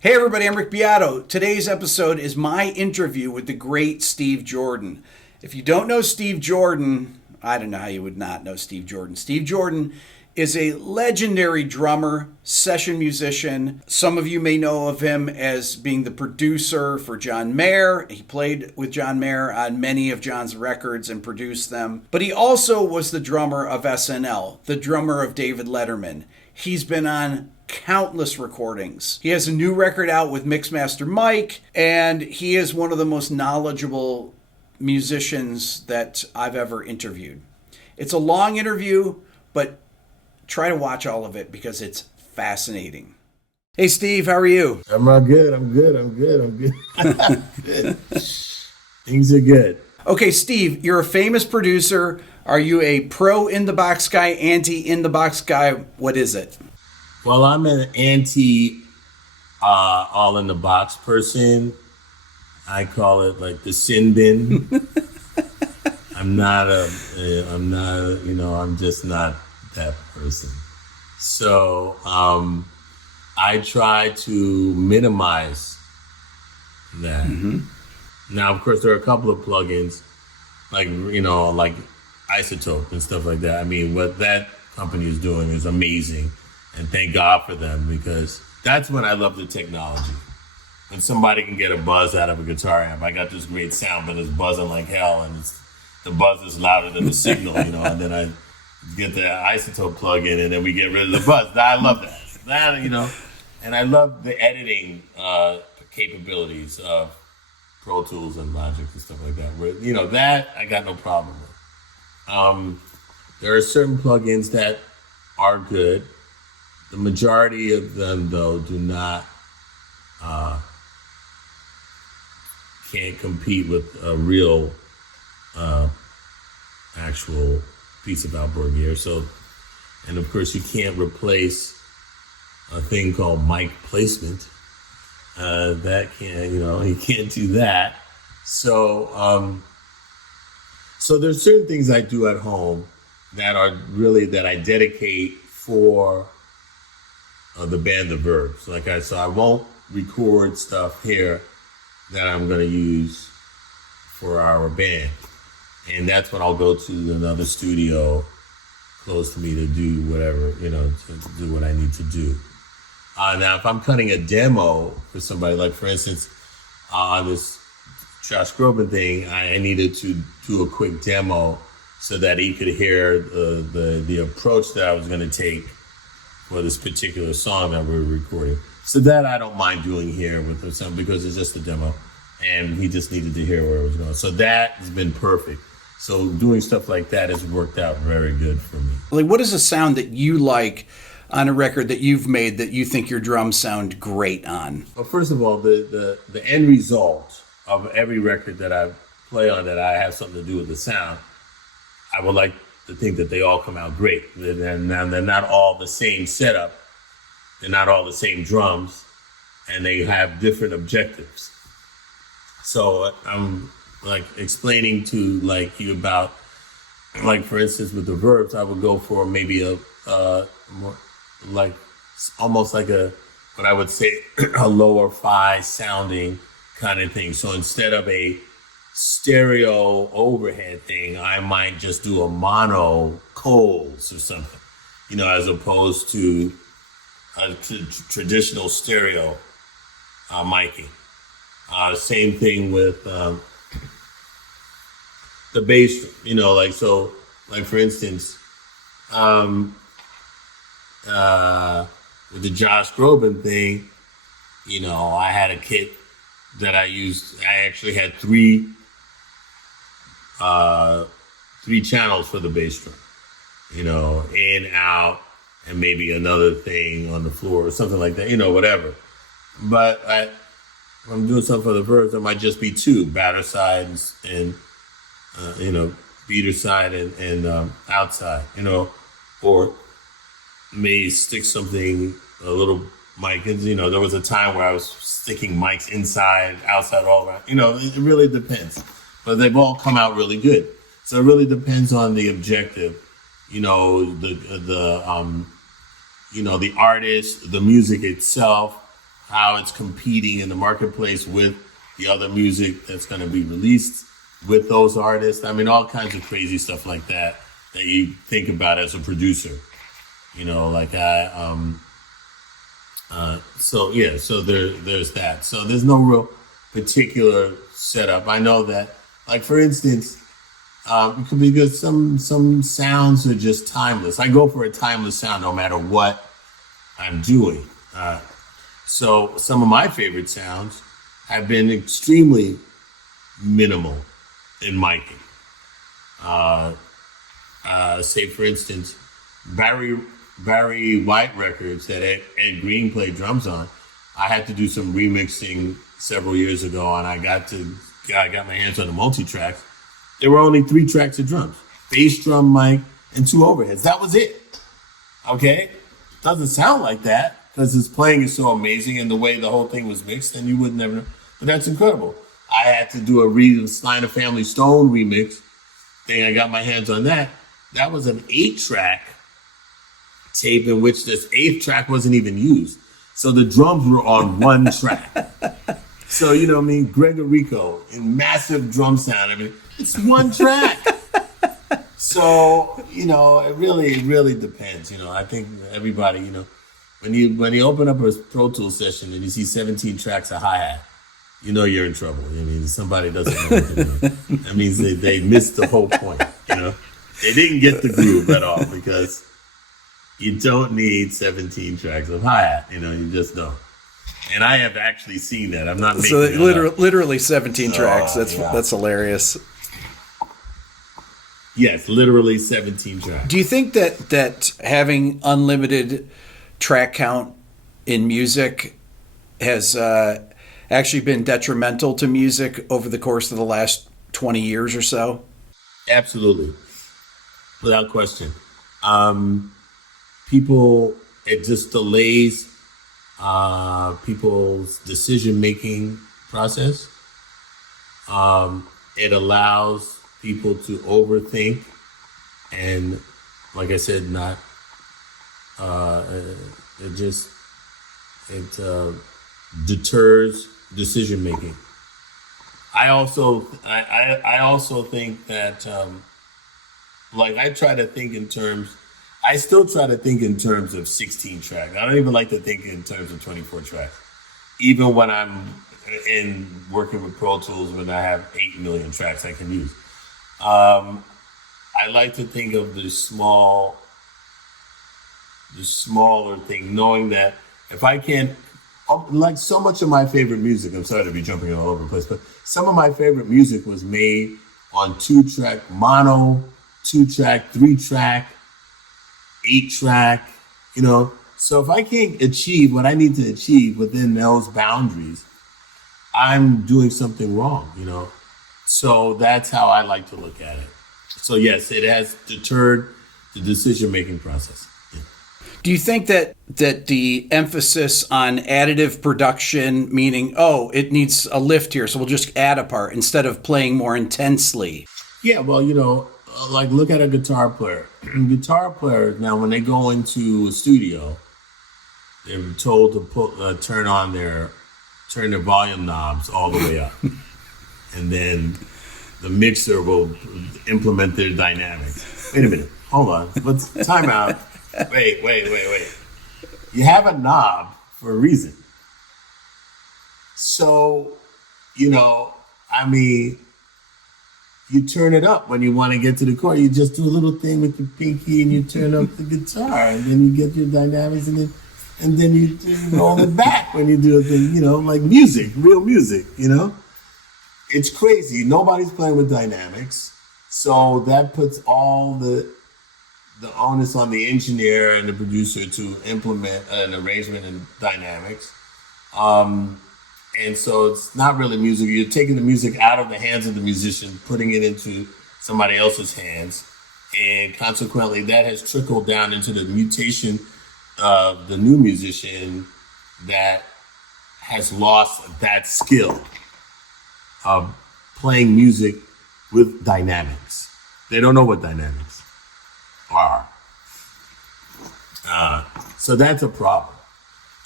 Hey everybody, I'm Rick Beato. Today's episode is my interview with the great Steve Jordan. If you don't know Steve Jordan, I don't know how you would not know Steve Jordan. Steve Jordan is a legendary drummer, session musician. Some of you may know of him as being the producer for John Mayer. He played with John Mayer on many of John's records and produced them. But he also was the drummer of SNL, the drummer of David Letterman. He's been on countless recordings. He has a new record out with Mixmaster Mike, and he is one of the most knowledgeable musicians that I've ever interviewed. It's a long interview, but try to watch all of it because it's fascinating. Hey Steve, how are you? I'm good. Good. Things are good. Okay, Steve, you're a famous producer. Are you a pro in-the-box guy, anti-in-the-box guy? What is it? Well, I'm an anti all-in-the-box person. I call it like the sin bin. I'm just not that person. So I try to minimize that. Mm-hmm. Now, of course, there are a couple of plugins like Isotope and stuff like that. I mean, what that company is doing is amazing, and thank God for them, because that's when I love the technology. When somebody can get a buzz out of a guitar amp. I got this great sound, but it's buzzing like hell, and the buzz is louder than the signal, and then I get the Isotope plug-in, and then we get rid of the buzz. I love that. And I love the editing capabilities of Pro Tools and Logic and stuff like that. Where, that I got no problem with. There are certain plugins that are good. The majority of them, though, do not can't compete with a real actual piece of outboard gear. So, and of course, you can't replace a thing called mic placement. That can't, you can't do that. So there's certain things I do at home that are really that I dedicate for the band The Verbs. So I won't record stuff here that I'm going to use for our band. And that's when I'll go to another studio close to me to do whatever, to do what I need to do. Now, if I'm cutting a demo for somebody, like for instance, on this Josh Groban thing, I needed to do a quick demo so that he could hear the approach that I was going to take for this particular song that we were recording. So that I don't mind doing here with him because it's just a demo, and he just needed to hear where it was going. So that has been perfect. So doing stuff like that has worked out very good for me. Like, what is a sound that you like on a record that you've made that you think your drums sound great on? Well, first of all, the end result of every record that I play on that I have something to do with the sound, I would like to think that they all come out great. They're not all the same setup. They're not all the same drums, and they have different objectives. So I'm explaining to you about, for instance, with the Verbs, I would go for maybe a more almost like what I would say a lower fi sounding kind of thing. So instead of a stereo overhead thing, I might just do a mono Coles or something, as opposed to a traditional stereo miking. Same thing with the bass, for instance, with the Josh Groban thing, I had a kit that I used. I actually had three channels for the bass drum, in, out, and maybe another thing on the floor or something like that, whatever. But if I'm doing something for the Verbs, it might just be two, batter side and beater side and outside, or may stick something, a little mic. And, there was a time where I was sticking mics inside, outside, all around. It really depends. But they've all come out really good. So it really depends on the objective. The artist, the music itself, how it's competing in the marketplace with the other music that's going to be released with those artists. I mean, all kinds of crazy stuff like that you think about as a producer. You know, like so there's that. So there's no real particular setup. I know that, like, for instance, it could be good. Some sounds are just timeless. I go for a timeless sound no matter what I'm doing. So some of my favorite sounds have been extremely minimal in miking. Say, for instance, Barry White records that Ed Green played drums on. I had to do some remixing several years ago, and I got my hands on the multi-tracks. There were only 3 tracks of drums: bass drum, mic, and 2 overheads. That was it. Okay? Doesn't sound like that because his playing is so amazing and the way the whole thing was mixed, and you would never know. But that's incredible. I had to do a Sly and the Family Stone remix thing. I got my hands on that. That was an 8-track tape in which this 8th track wasn't even used. So the drums were on 1 track. So, you know what I mean? Gregorico in massive drum sound. I mean, it's 1 track. So, you know, it really depends. You know, I think everybody, you know, when you open up a Pro Tools session and you see 17 tracks of hi-hat, you know you're in trouble. I mean, somebody doesn't know what they're doing. That means they missed the whole point, you know? They didn't get the groove at all because you don't need 17 tracks of hi-hat. You know, you just don't. And I have actually seen that. I'm not making it up. Literally 17 tracks. That's hilarious. Yes, literally 17 tracks. Do you think that having unlimited track count in music has actually been detrimental to music over the course of the last 20 years or so? Absolutely. Without question. It just delays people's decision-making process. It allows people to overthink and, like I said, it deters decision-making. I also think that, I still try to think in terms of 16 tracks. I don't even like to think in terms of 24 tracks. Even when I'm working with Pro Tools, when I have 8 million tracks I can use. I like to think of the smaller thing, knowing that if I can't, like so much of my favorite music, I'm sorry to be jumping all over the place, but some of my favorite music was made on 2-track mono, 2-track, 3-track, 8-track, you know. So if I can't achieve what I need to achieve within those boundaries, I'm doing something wrong, you know. So that's how I like to look at it. So yes, it has deterred the decision-making process. Yeah. Do you think that the emphasis on additive production, meaning, it needs a lift here, so we'll just add a part instead of playing more intensely? Yeah, well, you know, like look at a guitar player. Guitar players now, when they go into a studio, they're told to turn their volume knobs all the way up, and then the mixer will implement their dynamics. Wait a minute, hold on, let's time out. Wait. You have a knob for a reason. So, you know, I mean, you turn it up when you want to get to the chord. You just do a little thing with your pinky and you turn up the guitar, and then you get your dynamics, and then you roll it back when you do a thing, you know, like music, real music, you know? It's crazy. Nobody's playing with dynamics. So that puts all the onus on the engineer and the producer to implement an arrangement in dynamics. And so it's not really music. You're taking the music out of the hands of the musician, putting it into somebody else's hands. And consequently, that has trickled down into the mutation of the new musician that has lost that skill of playing music with dynamics. They don't know what dynamics are. So that's a problem.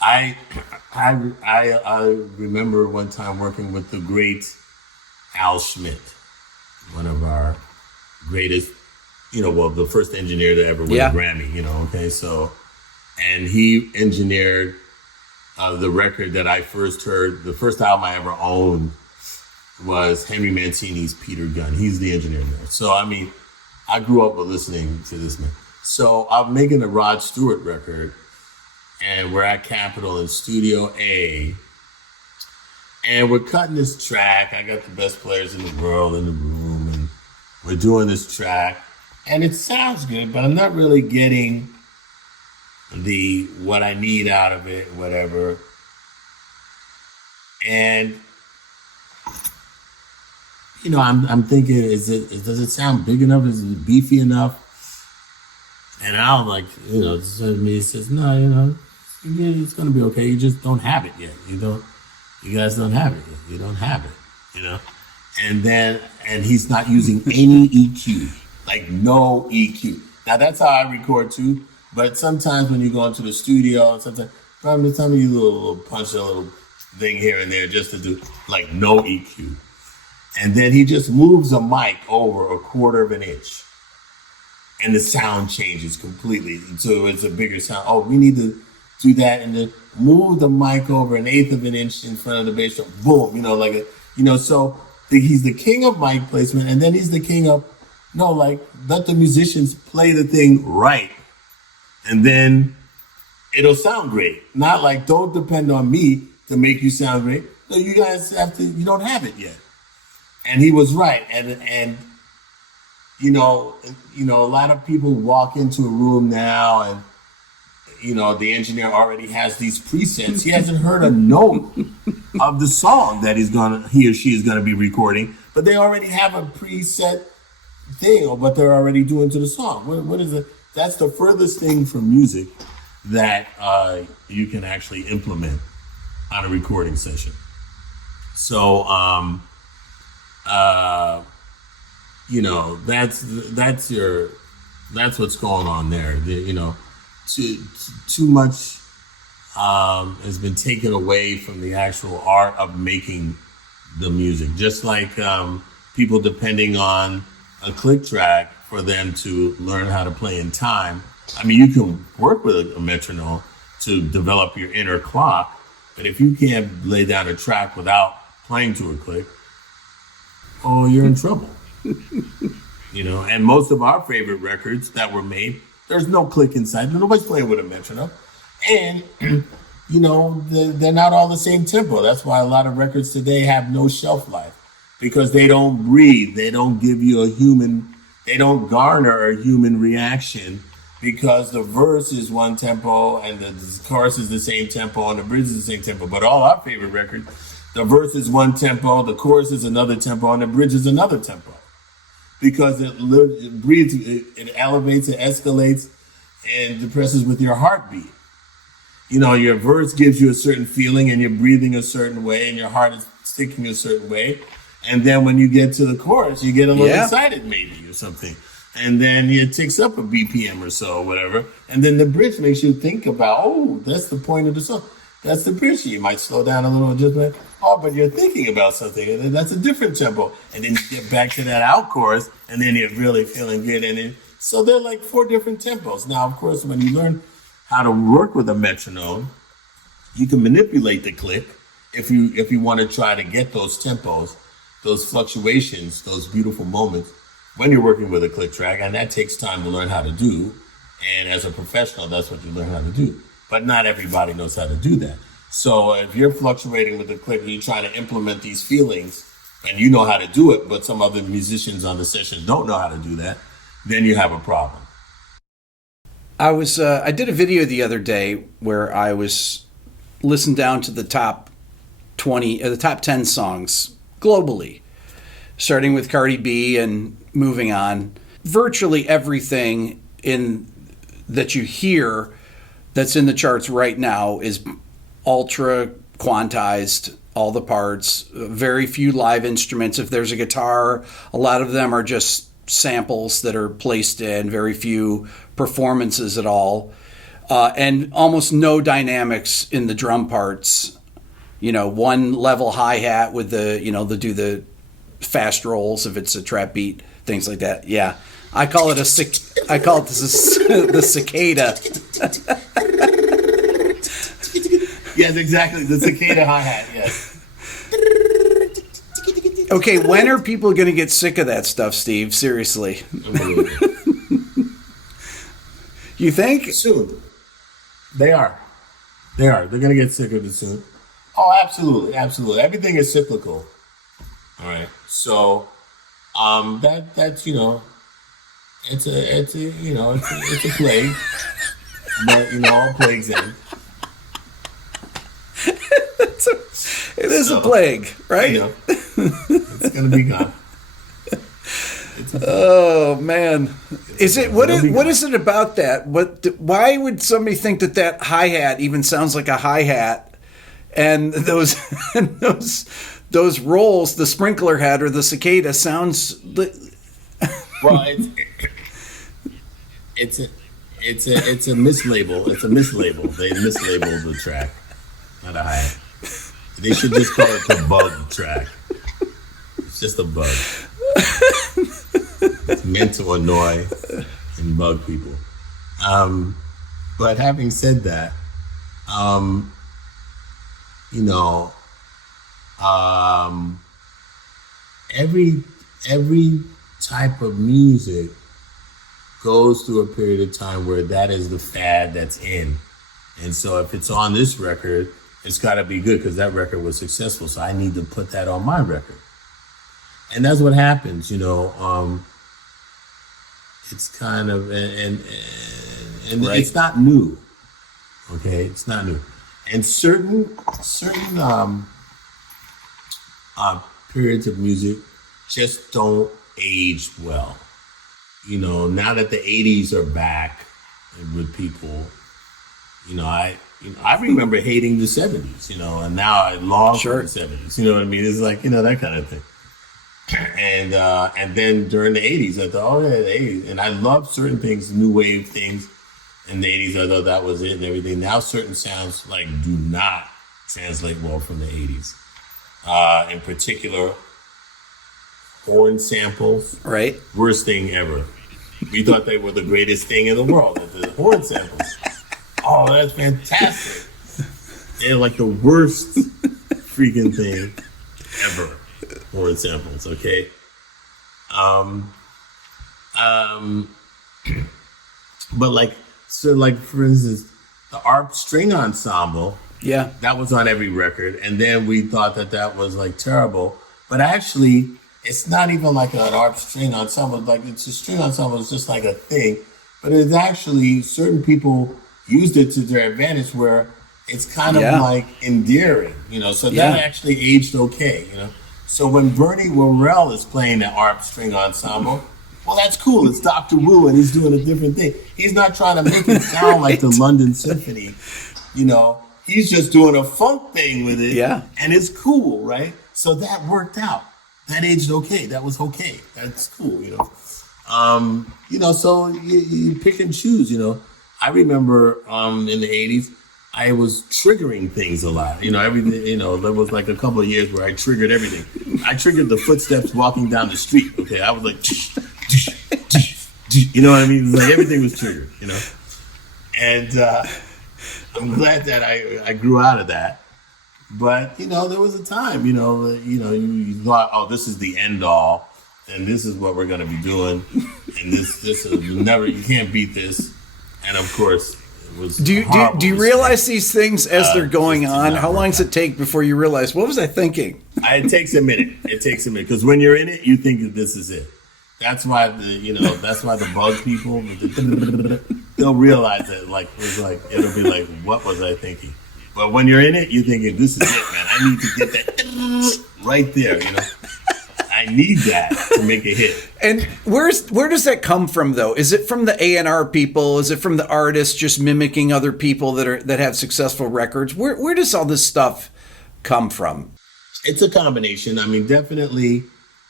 I remember one time working with the great Al Schmidt, one of our greatest, the first engineer to ever win a Grammy, okay, so, and he engineered the record that I first heard. The first album I ever owned was Henry Mancini's Peter Gunn. He's the engineer there. So, I mean, I grew up with listening to this man. So I'm making a Rod Stewart record, and we're at Capitol in Studio A, and we're cutting this track. I got the best players in the world in the room, and we're doing this track, and it sounds good, but I'm not really getting what I need out of it, whatever. And I'm thinking, does it sound big enough? Is it beefy enough? And Al, like, says to me, he says, no, it's gonna be okay. You just don't have it yet. You guys don't have it yet. You don't have it, And he's not using any EQ, like no EQ. Now that's how I record too. But sometimes when you go into the studio, sometimes you little punch a little thing here and there just to do like no EQ. And then he just moves a mic over a quarter of an inch. And the sound changes completely. So it's a bigger sound. Oh, we need to do that. And then move the mic over an eighth of an inch in front of the bass drum. Boom, so he's the king of mic placement. And then he's the king of, let the musicians play the thing right. And then it'll sound great. Not like, don't depend on me to make you sound great. No, you guys you don't have it yet. And he was right. And a lot of people walk into a room now and, the engineer already has these presets. He hasn't heard a note of the song that he or she is going to be recording, but they already have a preset thing or what they're already doing to the song. What is it? That's the furthest thing from music that you can actually implement on a recording session. So, that's what's going on there. Too much has been taken away from the actual art of making the music. Just like people depending on a click track for them to learn how to play in time. I mean, you can work with a metronome to develop your inner clock, but if you can't lay down a track without playing to a click, you're in trouble. And most of our favorite records that were made, there's no click inside. Nobody's playing with a metronome. And, they're not all the same tempo. That's why a lot of records today have no shelf life, because they don't breathe. They don't give you they don't garner a human reaction, because the verse is one tempo and the chorus is the same tempo and the bridge is the same tempo. But all our favorite records, the verse is one tempo, the chorus is another tempo, and the bridge is another tempo. Because it breathes, it elevates, it escalates, and depresses with your heartbeat. Your verse gives you a certain feeling, and you're breathing a certain way, and your heart is sticking a certain way. And then when you get to the chorus, you get a little excited maybe or something. And then it ticks up a BPM or so, or whatever. And then the bridge makes you think about, that's the point of the song. That's the bridge. You might slow down a little, but you're thinking about something, and then that's a different tempo. And then you get back to that out chorus, and then you're really feeling good. So they're like 4 different tempos. Now, of course, when you learn how to work with a metronome, you can manipulate the click if you want to try to get those tempos, those fluctuations, those beautiful moments when you're working with a click track, and that takes time to learn how to do. And as a professional, that's what you learn how to do. But not everybody knows how to do that. So if you're fluctuating with the click and you're trying to implement these feelings and you know how to do it, but some other musicians on the session don't know how to do that, then you have a problem. I did a video the other day where I was listening down to the top 20, the top 10 songs globally, starting with Cardi B and moving on. Virtually everything that you hear that's in the charts right now is ultra quantized, all the parts, very few live instruments. If there's a guitar, a lot of them are just samples that are placed in, very few performances at all. and almost no dynamics in the drum parts. One level hi-hat with they'll do the fast rolls if it's a trap beat, things like that. Yeah. I call it the cicada. Yes, exactly. The cicada hi-hat, yes. Okay, when are people going to get sick of that stuff, Steve? Seriously. You think? Soon. They are. They're going to get sick of it soon. Oh, absolutely. Absolutely. Everything is cyclical. All right. So, that's, it's a plague. But, all plagues end. It is a plague, right? It's going to be gone. Oh man, is it what is it about that? Why would somebody think that hi-hat even sounds like a hi-hat, and those rolls, the sprinkler hat or the cicada sounds? Well, it's a mislabel. It's a mislabel. They mislabeled the track, not a hi-hat. They should just call it the bug track. It's just a bug. It's meant to annoy and bug people. But having said that, every type of music goes through a period of time where that is the fad that's in. And so if it's on this record, it's got to be good because that record was successful. So I need to put that on my record. And that's what happens, It's kind of, and right. It's not new. Okay, it's not new. And certain periods of music just don't age well. Now that the 80s are back with people, I remember hating the 70s, and now I long for the 70s. You know what I mean? It's like, that kind of thing. And then during the 80s, I thought, the 80s. And I loved certain things, new wave things in the 80s. I thought that was it and everything. Now certain sounds do not translate well from the 80s. In particular, horn samples. Right. Worst thing ever. We thought they were the greatest thing in the world. The horn samples. Oh, that's fantastic. They're like the worst freaking thing ever. Horn samples, okay? But for instance, the ARP string ensemble, yeah, that was on every record, and then we thought that was terrible. But actually, it's not even like an ARP string ensemble. It's a string ensemble. It's just like a thing. But it's actually certain people used it to their advantage, where it's kind of endearing, So that actually aged okay, So when Bernie Worrell is playing the ARP string ensemble, well, that's cool. It's Dr. Wu, and he's doing a different thing. He's not trying to make it sound like the London Symphony, He's just doing a funk thing with it, and it's cool, right? So that worked out. That aged okay. That was okay. That's cool, So you pick and choose, I remember in the 80s, I was triggering things a lot. Everything, there was like a couple of years where I triggered everything. I triggered the footsteps walking down the street. Okay. I was like, you know what I mean? It's like everything was triggered, And I'm glad that I grew out of that. But, there was a time, you thought, oh, this is the end all, and this is what we're going to be doing. And this is never, you can't beat this. And of course, do you realize these things as they're going on? How long does it take before you realize, what was I thinking? It takes a minute. Because when you're in it, you think that this is it. That's why the bug people, they'll realize it. It'll be like, what was I thinking? But when you're in it, you're thinking, this is it, man. I need to get that right there, I need that to make a hit. And where does that come from, though? Is it from the A&R people? Is it from the artists just mimicking other people that have successful records? Where does all this stuff come from? It's a combination. I mean, definitely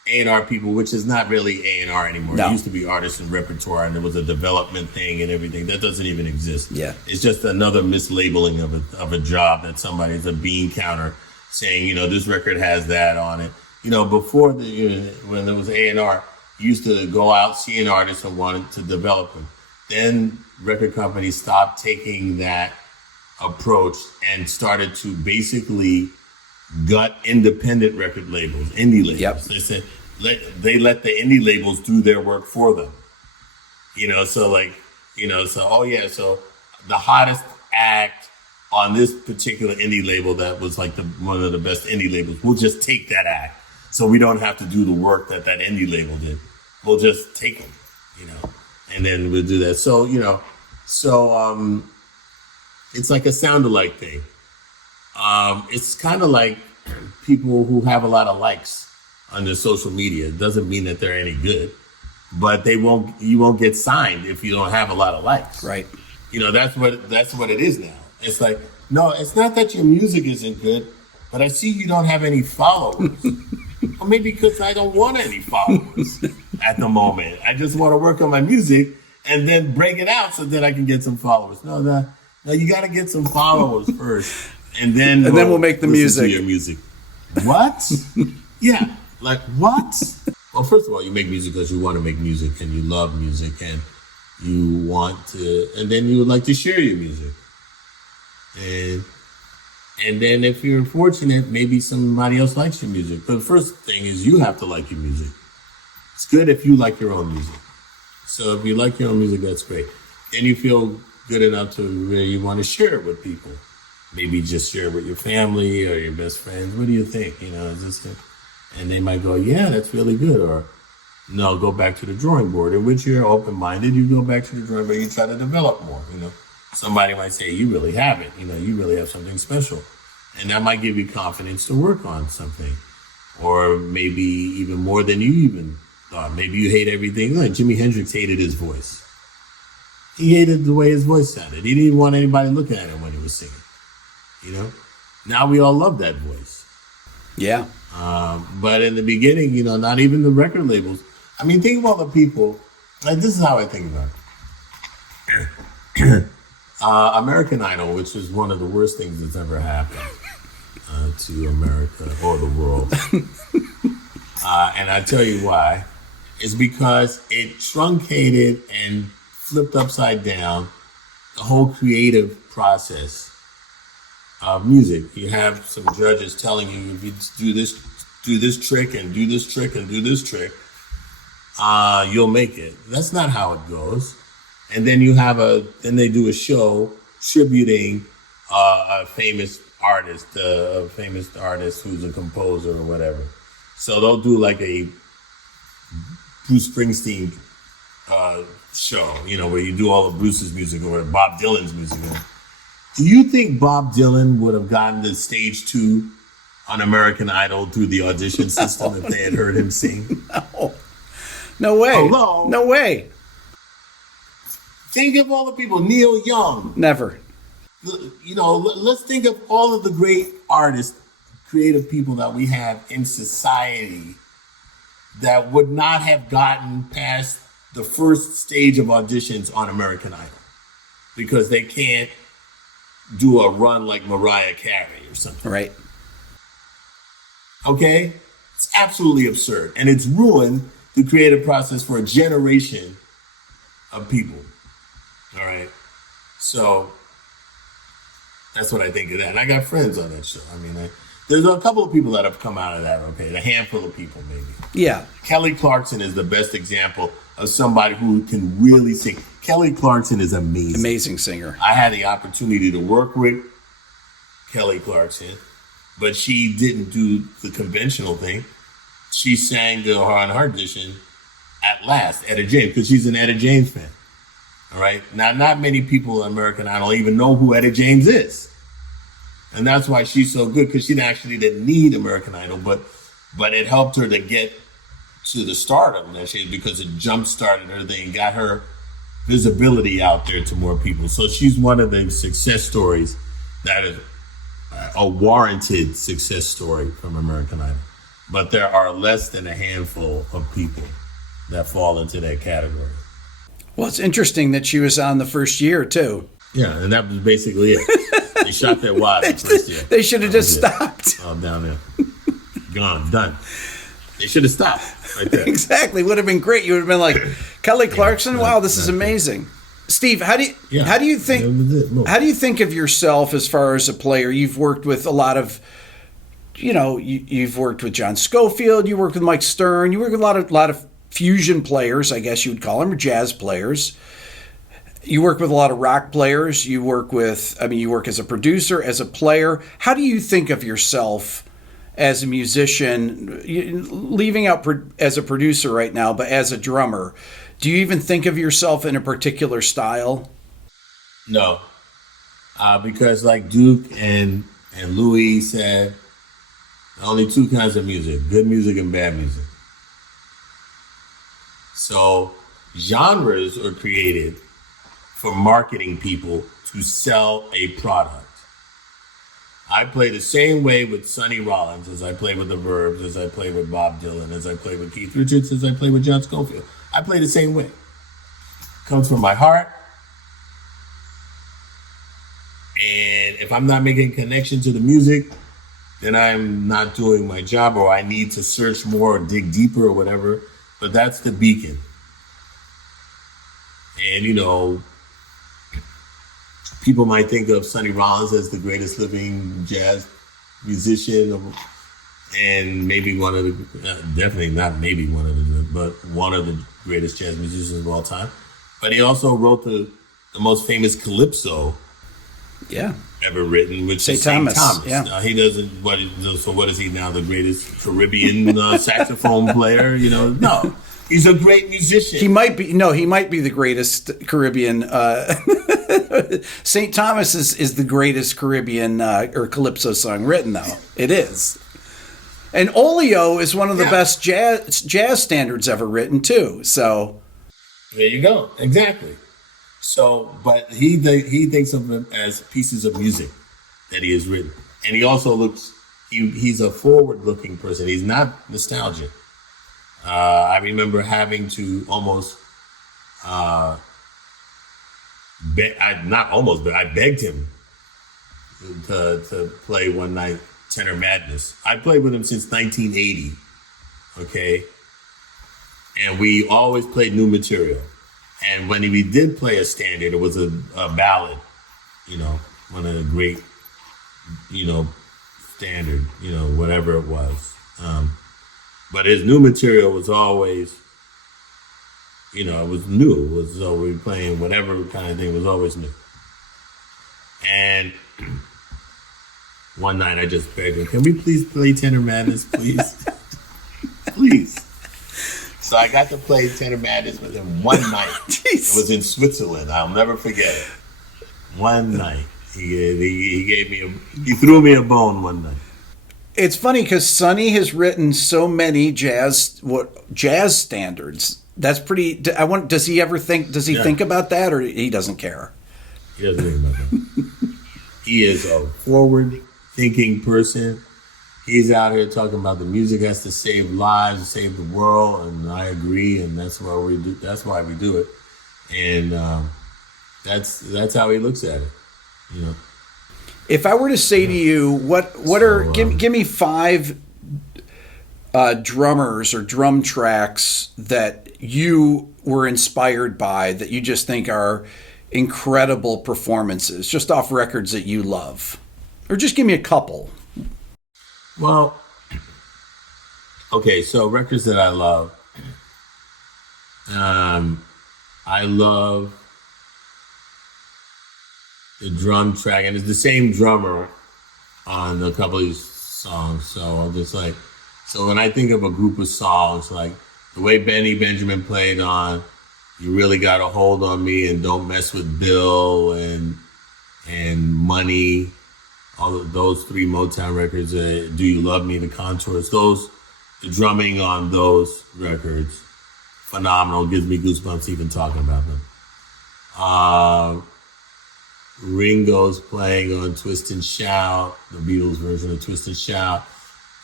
A&R people, which is not really A&R anymore. No. It used to be artist and repertoire, and there was a development thing and everything. That doesn't even exist. Yeah. It's just another mislabeling of a job that somebody's a bean counter saying, this record has that on it. Before when there was A&R, you used to go out, see an artist and wanted to develop him. Then record companies stopped taking that approach and started to basically gut independent record labels, indie labels. Yep. They said they let the indie labels do their work for them. So the hottest act on this particular indie label that was like one of the best indie labels, we'll just take that act. So we don't have to do the work that indie label did. We'll just take them, and then we'll do that. So, it's like a sound-alike thing. It's kind of like people who have a lot of likes on their social media. It doesn't mean that they're any good, but you won't get signed if you don't have a lot of likes. Right. That's what it is now. It's like, no, it's not that your music isn't good, but I see you don't have any followers. Or maybe because I don't want any followers at the moment. I just want to work on my music and then break it out so that I can get some followers. No, you got to get some followers first. And then we'll make the music. To your music. What? Yeah. Like what? Well, first of all, you make music because you want to make music and you love music and you want to, and then you would like to share your music. And then if you're fortunate, maybe somebody else likes your music. But the first thing is you have to like your music. It's good if you like your own music. So if you like your own music, that's great. Then you feel good enough to where you want to share it with people. Maybe just share it with your family or your best friends. What do you think? Is this it? And they might go, yeah, that's really good. Or no, go back to the drawing board. In which you're open-minded, you go back to the drawing board, you try to develop more, Somebody might say, you really have it. You really have something special. And that might give you confidence to work on something. Or maybe even more than you even thought. Maybe you hate everything. Like Jimi Hendrix hated his voice. He hated the way his voice sounded. He didn't want anybody looking at him when he was singing. Now we all love that voice. Yeah. But in the beginning, not even the record labels. I mean, think about the people. Like, this is how I think about it. American Idol, which is one of the worst things that's ever happened to America or the world. And I tell you why. It's because it truncated and flipped upside down the whole creative process of music. You have some judges telling you, if you do this trick and do this trick and do this trick, you'll make it. That's not how it goes. And then then they do a show tributing a famous artist who's a composer or whatever. So they'll do like a Bruce Springsteen show, where you do all of Bruce's music or Bob Dylan's music. Do you think Bob Dylan would have gotten to stage 2 on American Idol through the audition system if they had heard him sing? No way. Hello? No way. Think of all the people. Neil Young. Never. Let's think of all of the great artists, creative people that we have in society that would not have gotten past the first stage of auditions on American Idol because they can't do a run like Mariah Carey or something. Right. Okay? It's absolutely absurd. And it's ruined the creative process for a generation of people. All right? So that's what I think of that. And I got friends on that show. I mean, there's a couple of people that have come out of that, okay? A handful of people, maybe. Yeah. Kelly Clarkson is the best example of somebody who can really sing. Kelly Clarkson is amazing. Amazing singer. I had the opportunity to work with Kelly Clarkson, but she didn't do the conventional thing. She sang to her on her audition At Last, Etta James, because she's an Etta James fan. All right? Now, not many people in American Idol even know who Etta James is. And that's why she's so good, because she actually didn't need American Idol, but it helped her to get to the stardom that she, because it jump-started her thing, got her visibility out there to more people. So she's one of the success stories that is a warranted success story from American Idol. but there are less than a handful of people that fall into that category. Well, it's interesting that she was on the first year too. Yeah, and that was basically it. They shot their wives the first year. They should have just stopped. Oh, down there. Gone, done. They should have stopped right there. Exactly. Would have been great. You would have been like, Kelly Clarkson, wow, this is amazing. Steve, how do you think of yourself as far as a player? You've worked with a lot of, you've worked with John Scofield, you worked with Mike Stern, you worked with a lot of fusion players, I guess you would call them, or jazz players. You work with a lot of rock players. You work as a producer, as a player. How do you think of yourself as a musician, leaving out as a producer right now, but as a drummer? Do you even think of yourself in a particular style? No, because like Duke and Louis said, only two kinds of music: good music and bad music. So genres are created for marketing people to sell a product. I play the same way with Sonny Rollins as I play with the Verbs, as I play with Bob Dylan, as I play with Keith Richards, as I play with John Scofield. I play the same way. Comes from my heart. And if I'm not making a connection to the music, then I'm not doing my job, or I need to search more or dig deeper or whatever. But that's the beacon. And, people might think of Sonny Rollins as the greatest living jazz musician, and maybe one of the, definitely not maybe one of the, but one of the greatest jazz musicians of all time. But he also wrote the most famous calypso ever written, which is St. Thomas. Yeah. Now, he doesn't, so what is he now, the greatest Caribbean saxophone player? No. He's a great musician. He might be the greatest Caribbean. St. Thomas is the greatest Caribbean or calypso song written, though. It is. And Oleo is one of the best jazz standards ever written, too. So there you go. Exactly. So, but he thinks of them as pieces of music that he has written. And he also he's a forward-looking person. He's not nostalgic. I remember having to almost, I begged him to play one night Tenor Madness. I played with him since 1980, okay? And we always played new material. And when we did play a standard, it was a ballad, one of the great, standard, whatever it was. But his new material was always, it was new. It was always playing whatever kind of thing was always new. And one night I just begged him, can we please play Tenor Madness, please? Please. So I got to play Tenor Madness with him one night. It was in Switzerland. I'll never forget it. One night. He threw me a bone one night. It's funny because Sonny has written so many jazz standards. That's pretty. Does he ever think? Does he think about that, or he doesn't care? He doesn't think about that. He is a forward-thinking person. He's out here talking about the music has to save lives, save the world, and I agree, and that's why we do. That's why we do it, and that's how he looks at it. If I were to say to you, give me 5 drummers or drum tracks that you were inspired by that you just think are incredible performances, just off records that you love, or just give me a couple. Well, okay, so records that I love. I love the drum track, and it's the same drummer on a couple of these songs. So I'm just like, so when I think of a group of songs, like the way Benny Benjamin played on "You Really Got a Hold on Me" and "Don't Mess with Bill" and "Money," all of those 3 Motown records, "Do You Love Me," the Contours, the drumming on those records, phenomenal. Gives me goosebumps even talking about them. Ringo's playing on "Twist and Shout," the Beatles version of "Twist and Shout,"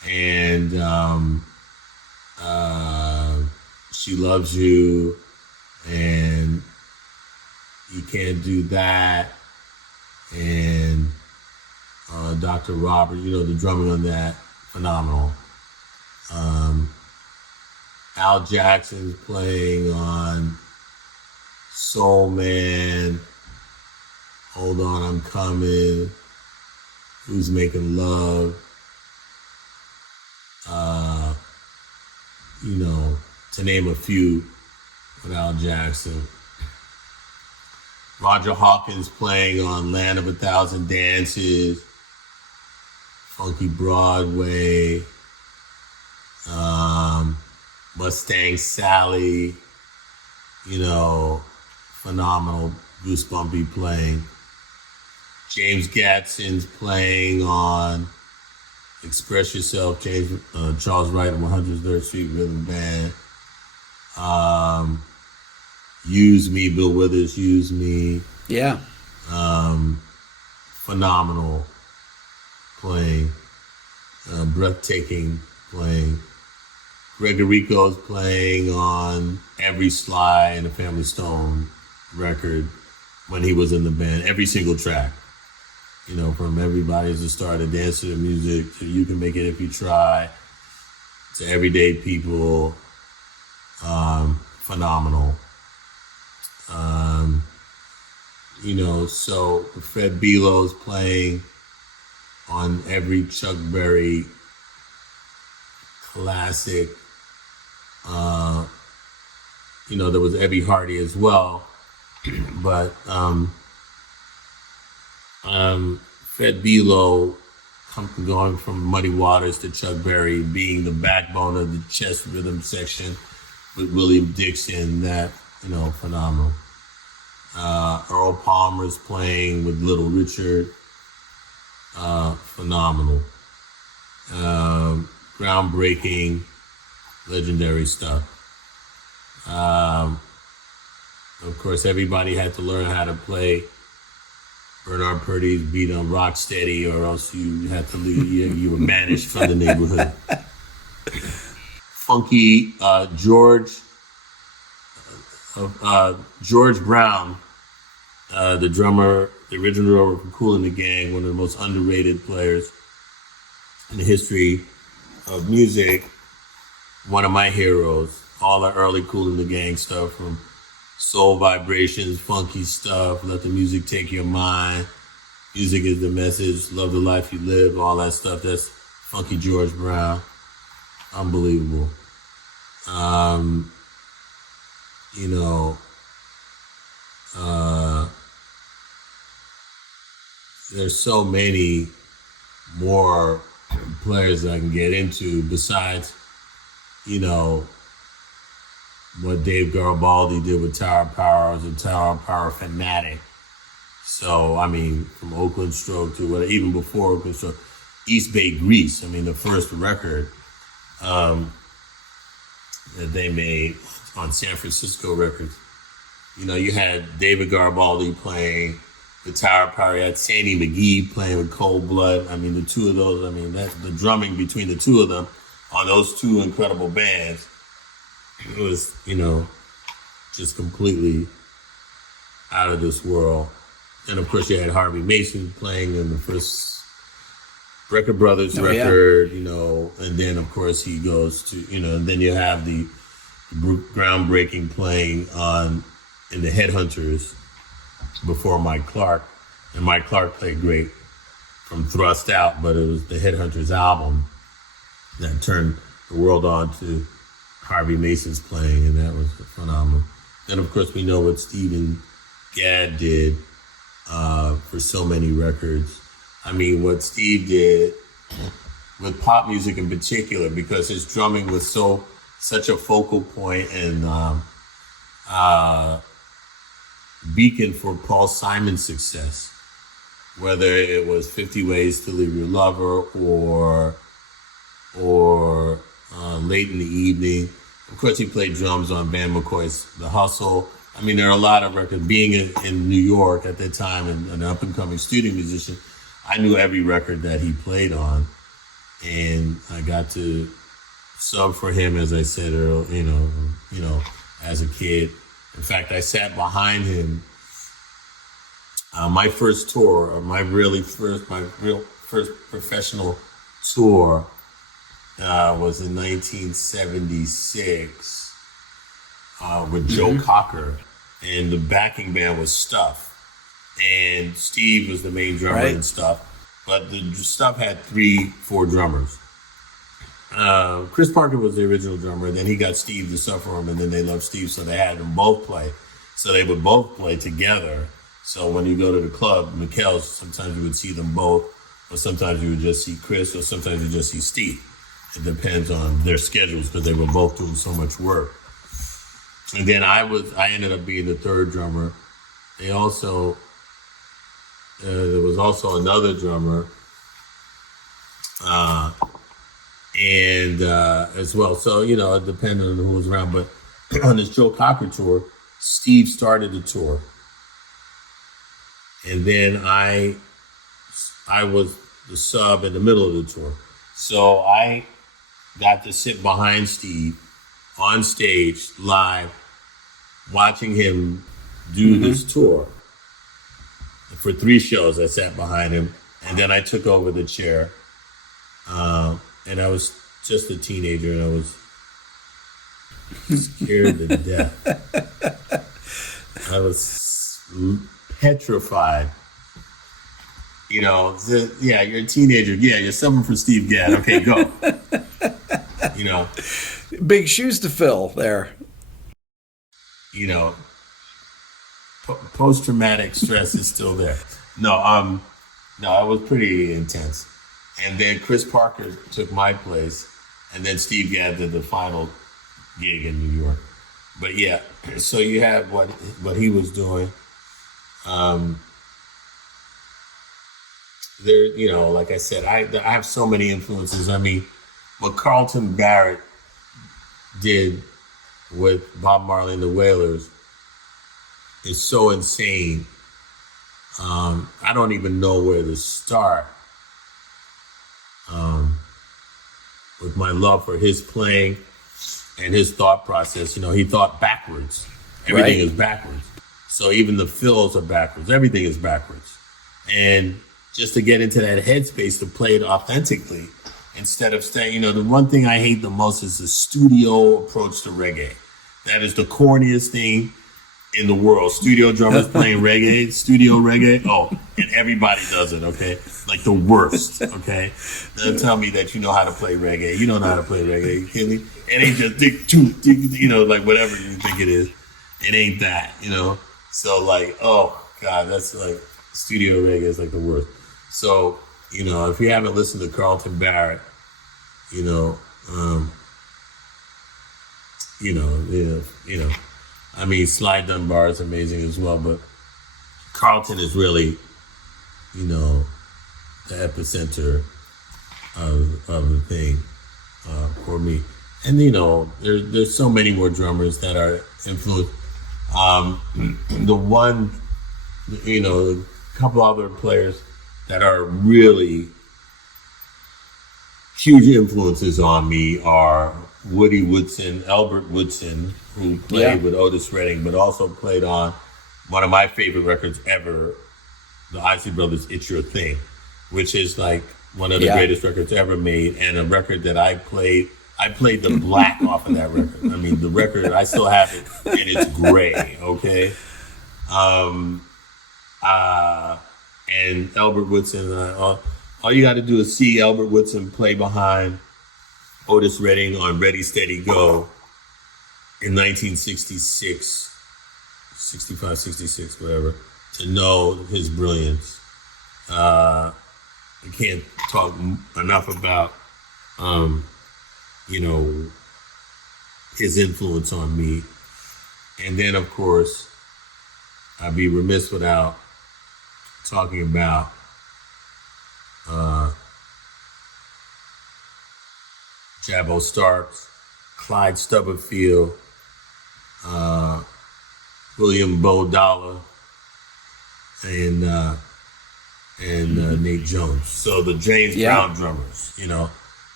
and She Loves You, and You Can't Do That, and Dr. Robert, the drumming on that, phenomenal. Al Jackson's playing on Soul Man, Hold On, I'm Coming, Who's Making Love, to name a few with Al Jackson. Roger Hawkins playing on Land of a Thousand Dances, Funky Broadway, Mustang Sally, phenomenal, goosebumpy playing. James Gadsden's playing on Express Yourself, Charles Wright and 103rd Street Rhythm Band. Use Me, Bill Withers, Use Me. Yeah. Phenomenal playing. Breathtaking playing. Gregorico's playing on every Sly and the Family Stone record when he was in the band, every single track. From Everybody's the Star to Dance to the Music to You Can Make It If You Try to Everyday People. Phenomenal. So Fred Belo's playing on every Chuck Berry classic. There was Ebby Hardy as well, but Fred Belo going from Muddy Waters to Chuck Berry, being the backbone of the chess rhythm section with William Dixon, that, phenomenal. Earl Palmer's playing with Little Richard, phenomenal. Groundbreaking, legendary stuff. Of course, everybody had to learn how to play Bernard Purdy's Beat on Rocksteady, or else you had to leave. You were banished from the neighborhood. Funky George Brown, the drummer, the original drummer from Kool and the Gang, one of the most underrated players in the history of music. One of my heroes. All the early Kool and the Gang stuff, from Soul Vibrations, funky stuff, Let the Music Take Your Mind, Music is the Message, Love the Life You Live, all that stuff. That's Funky George Brown. Unbelievable. There's so many more players that I can get into besides, what Dave Garibaldi did with Tower of Power. I was a Tower of Power fanatic. So, from Oakland Stroke to what, even before Oakland Stroke, East Bay Grease, the first record that they made on San Francisco Records. You had David Garibaldi playing the Tower of Power. You had Sandy McGee playing with Cold Blood. The two of those, the drumming between the two of them on those two incredible bands, it was, just completely out of this world. And of course, you had Harvey Mason playing in the first Record Brothers record, and then of course he goes to, and then you have the groundbreaking playing in the Headhunters before Mike Clark. And Mike Clark played great from Thrust Out, but it was the Headhunters album that turned the world on to Harvey Mason's playing, and that was phenomenal. And of course, we know what Stephen Gadd did for so many records. What Steve did with pop music in particular, because his drumming was such a focal point and beacon for Paul Simon's success. Whether it was 50 Ways to Leave Your Lover or Late in the Evening. Of course, he played drums on Van McCoy's The Hustle. There are a lot of records. Being in New York at that time and an up-and-coming studio musician, I knew every record that he played on. and I got to sub for him, as I said earlier, as a kid. In fact, I sat behind him. My first tour, my real first professional tour, was in 1976 with Joe Cocker, and the backing band was Stuff, and Steve was the main drummer and Stuff, but the Stuff had 3-4 drummers. Chris Parker was the original drummer, and then he got Steve to sub for him, and then they loved Steve, so they had them both play. So they would both play together. So when you go to the club, McKell's, sometimes you would see them both, or sometimes you would just see Chris, or sometimes you would just see Steve. It depends on their schedules, because they were both doing so much work. And then I ended up being the third drummer. They also, there was also another drummer, as well. So, it depended on who was around. But on this Joe Cocker tour, Steve started the tour. And then I was the sub in the middle of the tour. So I got to sit behind Steve on stage live, watching him do this tour. For 3 shows, I sat behind him, and then I took over the chair. And I was just a teenager, and I was scared to death. I was petrified. You're a teenager. Yeah, you're subbing for Steve Gadd. Okay, go. Big shoes to fill there. Post-traumatic stress is still there. No, it was pretty intense. And then Chris Parker took my place, and then Steve Gadd did the final gig in New York. But yeah, so you have what he was doing. Like I said, I have so many influences. I mean, what Carlton Barrett did with Bob Marley and the Wailers is so insane. I don't even know where to start. With my love for his playing and his thought process, he thought backwards. Everything is backwards. So even the fills are backwards. Everything is backwards. And just to get into that headspace to play it authentically instead of staying, the one thing I hate the most is the studio approach to reggae. That is the corniest thing in the world. Studio drummers playing reggae, studio reggae. Oh, and everybody does it, okay? Like the worst, okay? Don't tell me that you know how to play reggae. You don't know how to play reggae. You kidding me? It ain't just like whatever you think it is. It ain't that, So like, oh God, that's like studio reggae is like the worst. So, if you haven't listened to Carlton Barrett, I mean, Sly Dunbar is amazing as well, but Carlton is really, the epicenter of the thing for me. And, there's so many more drummers that are influenced. The one, a couple other players that are really huge influences on me are Woody Woodson, Albert Woodson, who played with Otis Redding, but also played on one of my favorite records ever, the Isley Brothers' It's Your Thing, which is like one of the greatest records ever made, and a record that I played the black off of that record. I mean, the record, I still have it, and it's gray, okay? And Albert Woodson, all you got to do is see Albert Woodson play behind Otis Redding on Ready, Steady, Go in 1966, 65, 66, whatever, to know his brilliance. I can't talk enough about, his influence on me. And then, of course, I'd be remiss without talking about Jabbo Starks, Clyde Stubblefield, William Bo Dollar, and Nate Jones. So the James Brown drummers,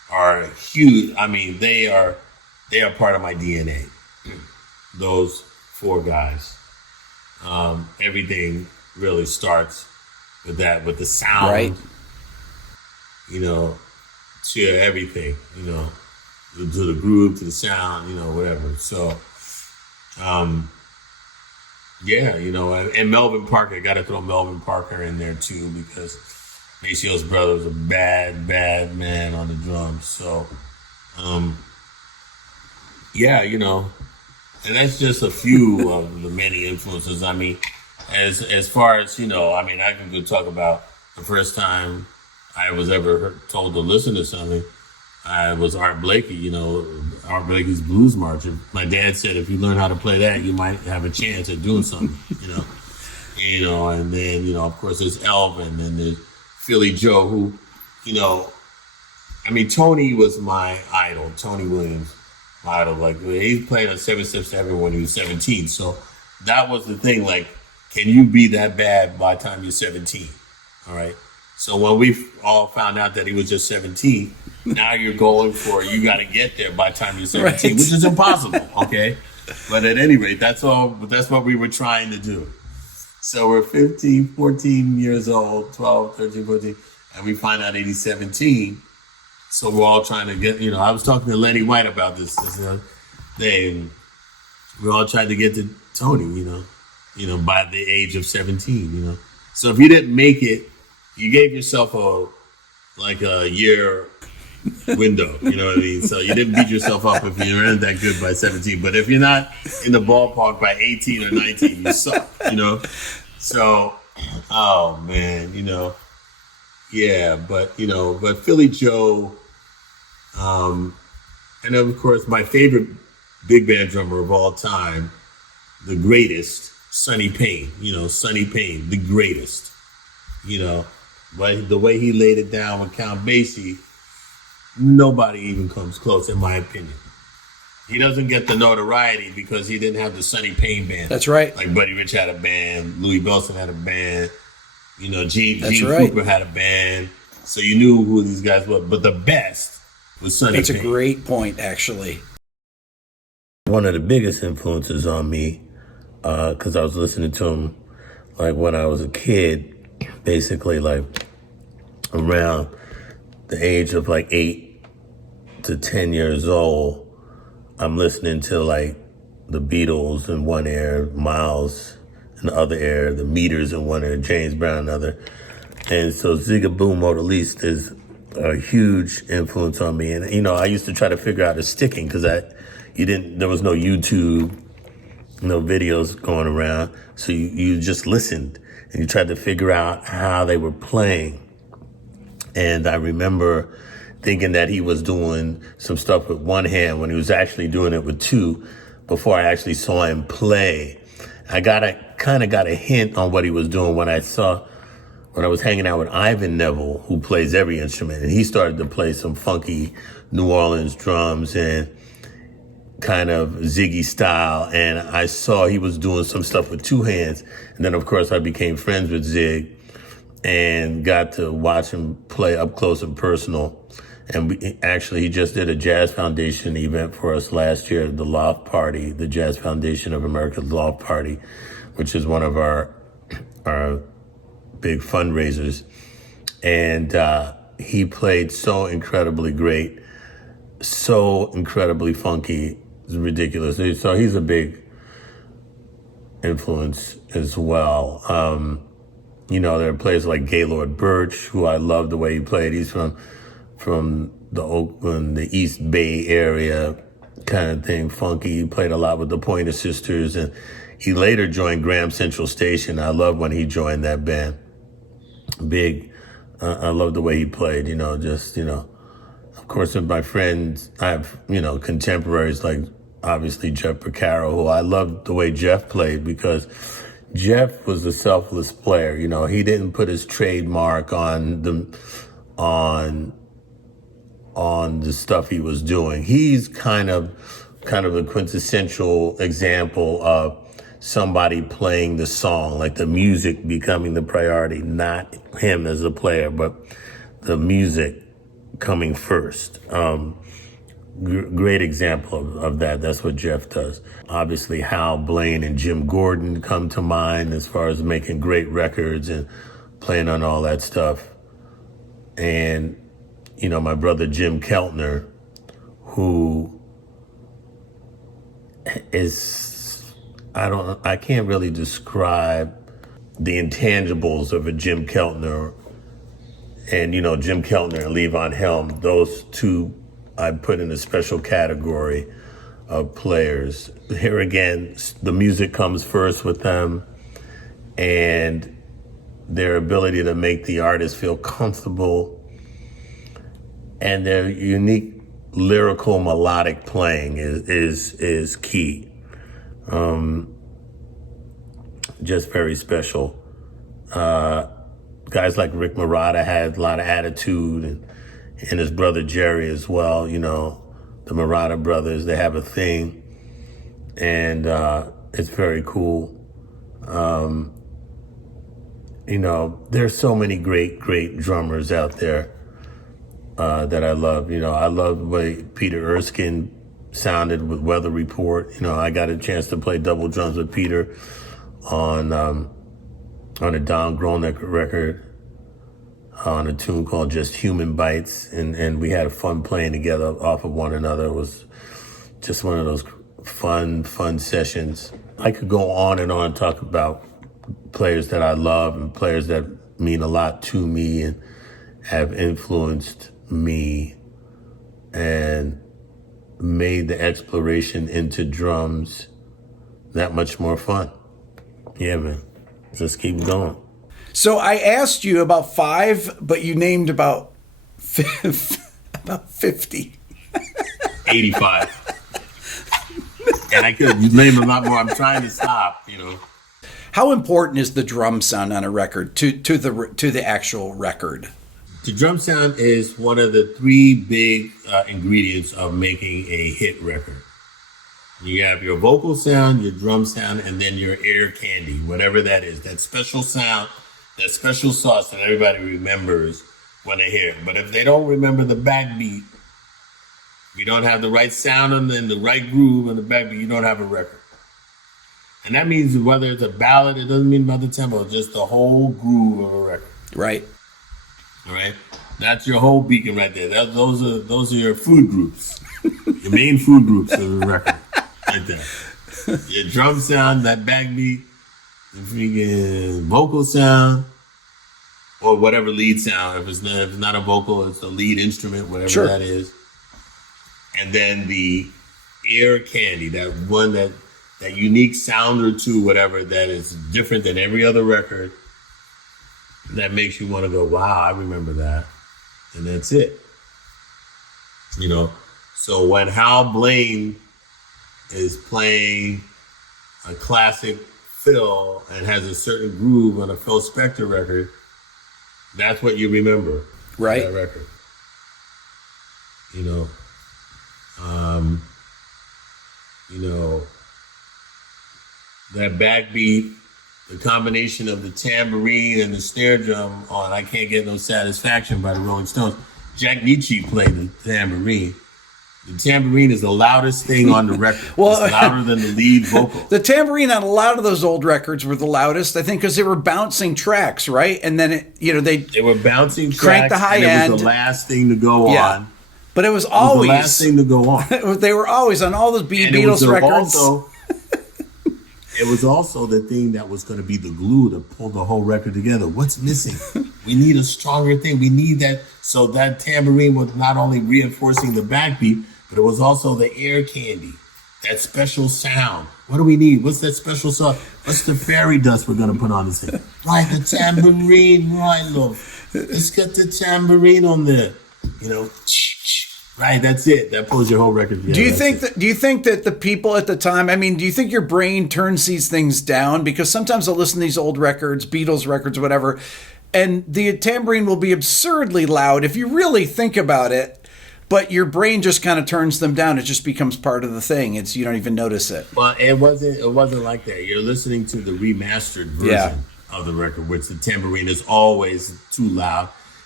are huge. I mean, they are part of my DNA. Those four guys. Everything really starts with that, with the sound, Right. you know, to everything, you know, to the groove, to the sound, you know, whatever. So, yeah, you know, and Melvin Parker, got to throw Melvin Parker in there too, because Maceo's brother was a bad man on the drums. So, yeah, you know, and that's just a few of the many influences. I mean, as far as, you know, I mean, I can go talk about the first time I was ever told to listen to something. I was Art Blakey, you know, Art Blakey's Blues March. My dad said, if you learn how to play that, you might have a chance at doing something, you know. And then, you know, of course, there's Elvin and there's Philly Joe, who, you know, I mean, Tony was my idol, Tony Williams, my idol. Like, he played on 7 Steps to Heaven when he was 17. So that was the thing, like, can you be that bad by the time you're 17? All right. So when we all found out that he was just 17, now you're going for, you got to get there by the time you're 17, right, which is impossible. Okay. But at any rate, that's what we were trying to do. So we're 15, 14 years old, 12, 13, 14, and we find out he's 17. So we're all trying to get, you know, I was talking to Lenny White about this thing. We're all trying to get to Tony, you know, by the age of 17, you know. So if you didn't make it, you gave yourself a year window, you know what I mean? So you didn't beat yourself up if you weren't that good by 17. But if you're not in the ballpark by 18 or 19, you suck, you know? So, oh man, you know, yeah, but Philly Joe, and of course my favorite big band drummer of all time, the greatest, Sonny Payne, the greatest, you know, but the way he laid it down with Count Basie, nobody even comes close, in my opinion. He doesn't get the notoriety because he didn't have the Sonny Payne band. That's right. Like Buddy Rich had a band, Louis Bellson had a band, you know, Gene right. Cooper had a band. So you knew who these guys were. But the best was Sonny Payne. That's a great point, actually. One of the biggest influences on me, because I was listening to him like when I was a kid, basically like around the age of like 8 to 10 years old. I'm listening to like the Beatles in one ear, Miles in the other ear, the Meters in one ear, James Brown in the other. And so Zigaboo Modaliste is a huge influence on me. And, you know, I used to try to figure out a sticking because there was no YouTube, no videos going around. So you just listened and you tried to figure out how they were playing. And I remember thinking that he was doing some stuff with one hand when he was actually doing it with two before I actually saw him play. I kind of got a hint on what he was doing when I was hanging out with Ivan Neville, who plays every instrument, and he started to play some funky New Orleans drums and kind of Ziggy style, and I saw he was doing some stuff with two hands. And then of course I became friends with Zig and got to watch him play up close and personal. And he just did a Jazz Foundation event for us last year, the Loft Party, the Jazz Foundation of America's Loft Party, which is one of our big fundraisers. And he played so incredibly great, so incredibly funky, it's ridiculous. So he's a big influence as well. You know, there are players like Gaylord Birch, who I love the way he played. He's from the Oakland, the East Bay area kind of thing, funky. He played a lot with the Pointer Sisters, and he later joined Graham Central Station. I love when he joined that band. I love the way he played, you know, just, you know. Of course, with my friends, I have, you know, contemporaries like obviously Jeff Porcaro, who I love the way Jeff played because Jeff was a selfless player. You know, he didn't put his trademark on the stuff he was doing. He's kind of a quintessential example of somebody playing the song, like the music becoming the priority, not him as a player, but the music coming first. Great example of that. That's what Jeff does. Obviously, Hal Blaine and Jim Gordon come to mind as far as making great records and playing on all that stuff. And, you know, my brother Jim Keltner, who is, I can't really describe the intangibles of a Jim Keltner. And, you know, Jim Keltner and Levon Helm, those two I put in a special category of players. Here again, the music comes first with them, and their ability to make the artist feel comfortable, and their unique lyrical melodic playing is key. Just very special. Guys like Rick Marotta had a lot of attitude, and his brother Jerry as well. You know, the Marotta brothers, they have a thing, and it's very cool. You know, there's so many great drummers out there that I love. You know, I love the way Peter Erskine sounded with Weather Report. You know, I got a chance to play double drums with Peter on a Don Groenek record, on a tune called Just Human Bites, and we had fun playing together off of one another. It was just one of those fun sessions. I could go on and talk about players that I love and players that mean a lot to me and have influenced me and made the exploration into drums that much more fun. Yeah, man. Just keep going. So I asked you about 5, but you named about 50. 85. And I could name a lot more. I'm trying to stop, you know. How important is the drum sound on a record to the actual record? The drum sound is one of the 3 big ingredients of making a hit record. You have your vocal sound, your drum sound, and then your ear candy, whatever that is. That special sound, that special sauce that everybody remembers when they hear it. But if they don't remember the backbeat, you don't have the right sound and then the right groove on the backbeat, you don't have a record. And that means whether it's a ballad, it doesn't mean about the tempo, it's just the whole groove of a record. Right. All right? That's your whole beacon right there. Those are your food groups. Your main food groups of the record. Right there. Your drum sound, that backbeat, the freaking vocal sound, or whatever lead sound. If it's not a vocal, it's a lead instrument, whatever that is. And then the ear candy, that one that unique sound or two, whatever, that is different than every other record, that makes you want to go, wow, I remember that. And that's it. You know, so when Hal Blaine is playing a classic fill and has a certain groove on a Phil Spector record, that's what you remember. Right. That record. You know, that backbeat, the combination of the tambourine and the snare drum on I Can't Get No Satisfaction by the Rolling Stones. Jack Nietzsche played the tambourine. The tambourine is the loudest thing on the record. Well, it's louder than the lead vocal. The tambourine on a lot of those old records were the loudest, I think, because they were bouncing tracks, right? And then, they were bouncing tracks, cranked the high end. It was the last thing to go on. But it was always the last thing to go on. They were always on all those Beatles records. It was also the thing that was going to be the glue to pull the whole record together. What's missing? We need a stronger thing. We need that. So that tambourine was not only reinforcing the backbeat, but it was also the ear candy, that special sound. What do we need? What's that special sauce? What's the fairy dust we're going to put on this thing? Right, the tambourine. Right, look. Let's get the tambourine on there. You know, right, that's it. That pulls your whole record together. Do you think that the people at the time, I mean, do you think your brain turns these things down? Because sometimes I'll listen to these old records, Beatles records, whatever, and the tambourine will be absurdly loud if you really think about it, but your brain just kind of turns them down. It just becomes part of the thing. You don't even notice it. Well, it wasn't like that. You're listening to the remastered version of the record, which the tambourine is always too loud.